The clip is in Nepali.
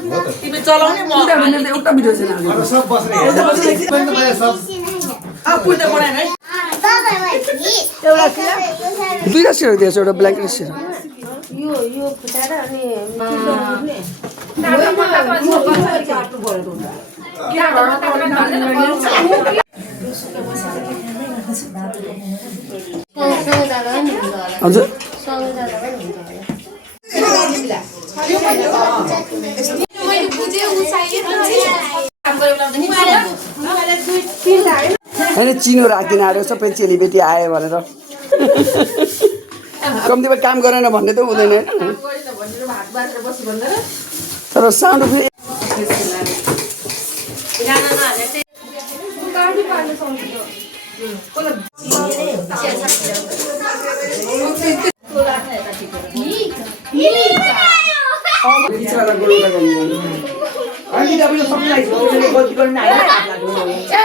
तिमी चलाउने म एउटा भिडियो छैन सब बस्ने सब पुर्ता बनाएन है दुईटा सियर दिएछ एउटा ब्ल्याङ्केट सियर यो फुटाएर अनि हजुर होइन चिनो राखिदिनु आयो सबै चेलीबेटी आयो भनेर कम्तीमा काम गरेन भन्ने त हुँदैन होइन तर साउन्ड फेरि अनि तपाईले सबैलाई गल्ती गर्न आयो